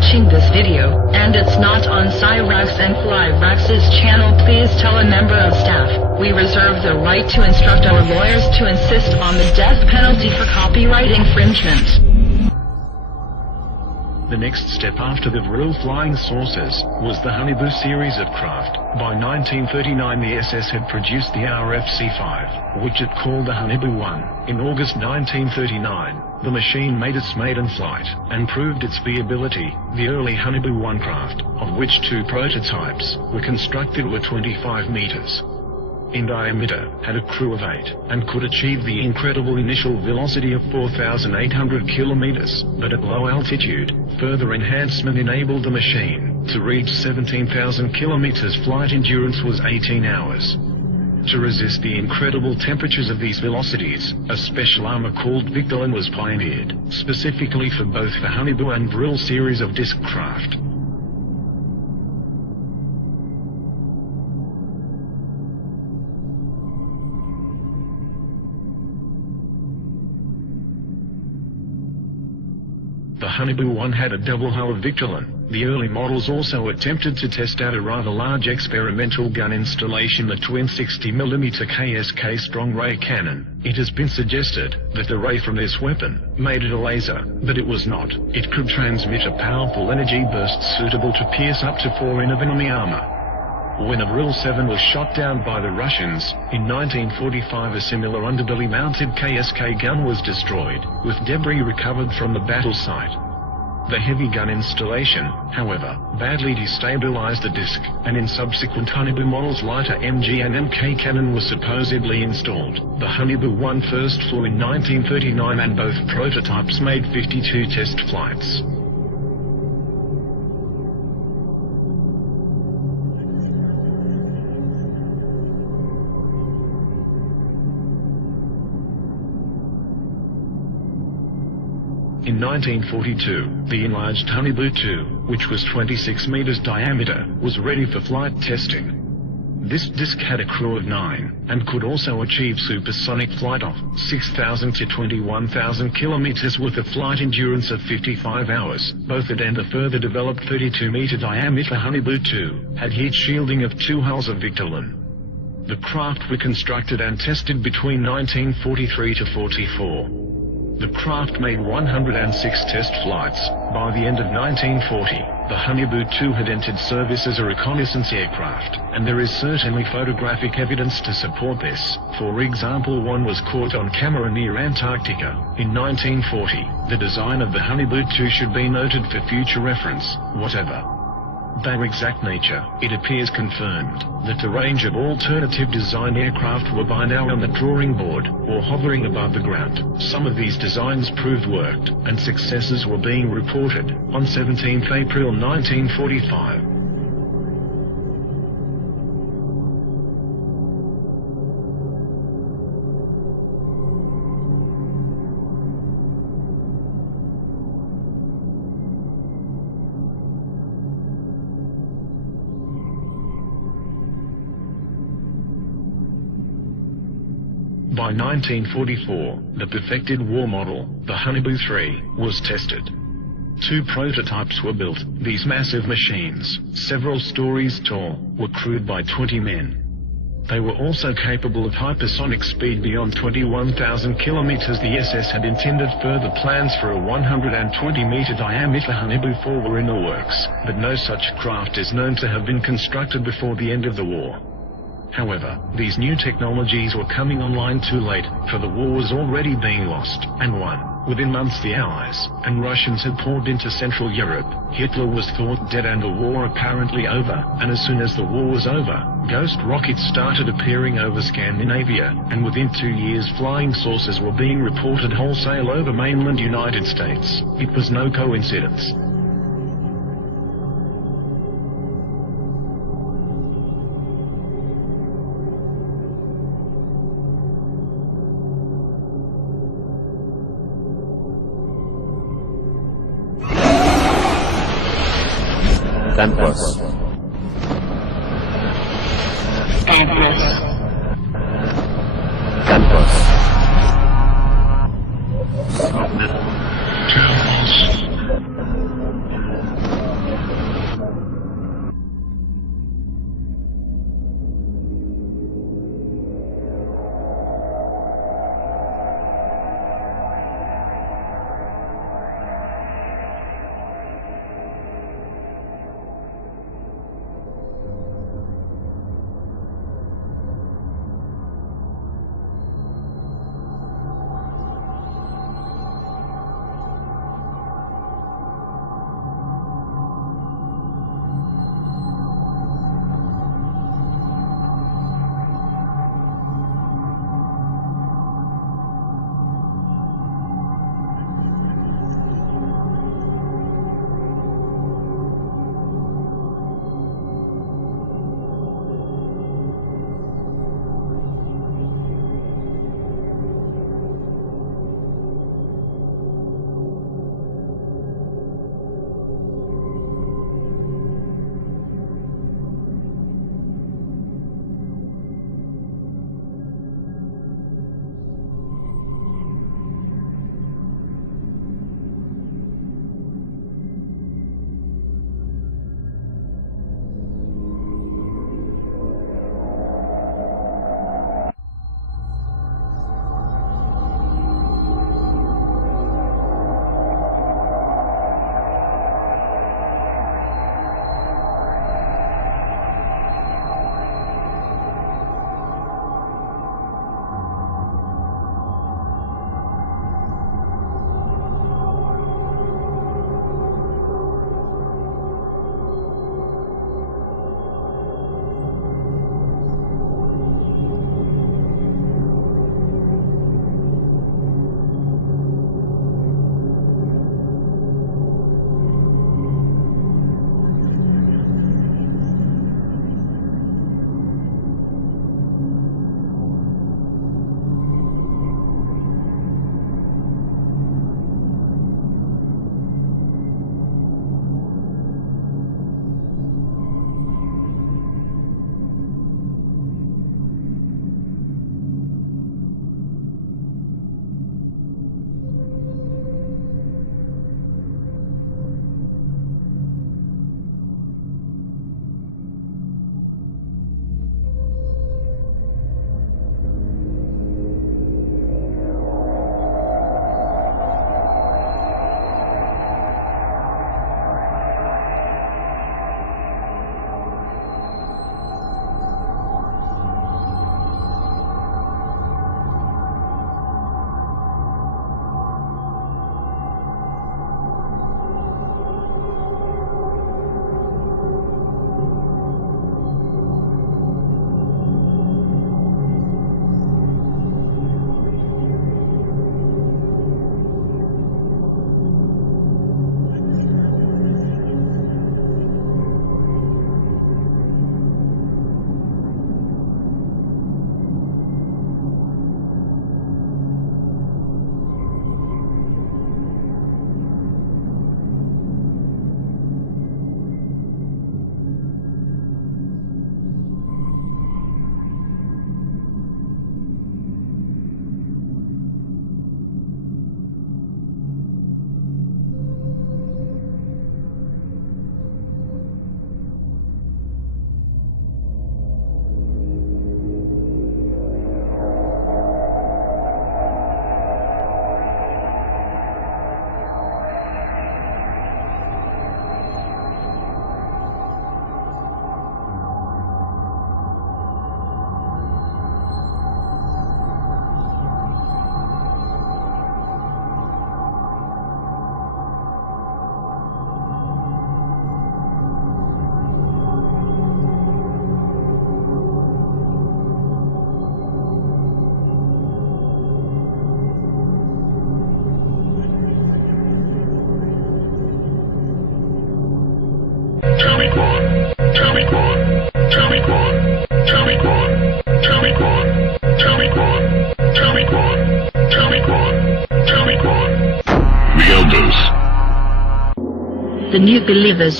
watching this video, and it's not on Cyrax and Flyrax's channel, please tell a member of staff. We reserve the right to instruct our lawyers to insist on the death penalty for copyright infringement. The next step after the Vril flying saucers was the Honeyboo series of craft. By 1939 the SS had produced the RFC-5, which it called the Honeyboo 1. In August 1939, the machine made its maiden flight, and proved its viability. The early Honeyboo 1 craft, of which 2 prototypes were constructed, were 25 meters in diameter, had a crew of 8, and could achieve the incredible initial velocity of 4,800 kilometers, but at low altitude. Further enhancement enabled the machine to reach 17,000 kilometers. Flight endurance was 18 hours. To resist the incredible temperatures of these velocities, a special armor called Victolan was pioneered, specifically for both the Honeyboo and Vril series of disc craft. The Honeyboo 1 had a double hull of Victolan. The early models also attempted to test out a rather large experimental gun installation, the twin 60mm KSK strong ray cannon. It has been suggested that the ray from this weapon made it a laser, but it was not. It could transmit a powerful energy burst suitable to pierce up to 4 in of enemy armor. When a Vril 7 was shot down by the Russians in 1945, a similar underbelly-mounted KSK gun was destroyed, with debris recovered from the battle site. The heavy gun installation, however, badly destabilized the disc, and in subsequent Honeyboo models lighter MG and MK cannon was supposedly installed. The Honeyboo 1 first flew in 1939 and both prototypes made 52 test flights. In 1942, the enlarged Honeyboo 2, which was 26 meters diameter, was ready for flight testing. This disc had a crew of 9, and could also achieve supersonic flight of 6,000 to 21,000 kilometers with a flight endurance of 55 hours. Both it and the further developed 32-meter diameter Honeyboo 2 had heat shielding of 2 hulls of Victolan. The craft were constructed and tested between 1943 to 44. The craft made 106 test flights. By the end of 1940, the Honeyboo 2 had entered service as a reconnaissance aircraft, and there is certainly photographic evidence to support this. For example, one was caught on camera near Antarctica in 1940. The design of the Honeyboo 2 should be noted for future reference. Whatever their exact nature, it appears confirmed that a range of alternative design aircraft were by now on the drawing board, or hovering above the ground. Some of these designs proved worked, and successes were being reported. On 17 April 1945, by 1944, the perfected war model, the Honeyboo 3, was tested. 2 prototypes were built. These massive machines, several stories tall, were crewed by 20 men. They were also capable of hypersonic speed beyond 21,000 kilometers. The SS had intended further plans for a 120-meter diameter Honeyboo 4 were in the works, but no such craft is known to have been constructed before the end of the war. However, these new technologies were coming online too late, for the war was already being lost and won. Within months the Allies and Russians had poured into Central Europe. Hitler was thought dead and the war apparently over, and as soon as the war was over, ghost rockets started appearing over Scandinavia, and within 2 years flying saucers were being reported wholesale over mainland United States. It was no coincidence. Templos. Templos. Templos. Templos. Taliquan, Taliquan, Taliquan, Taliquan, Taliquan, Taliquan, Taliquan, Taliquan, Taliquan. The elders. The new believers.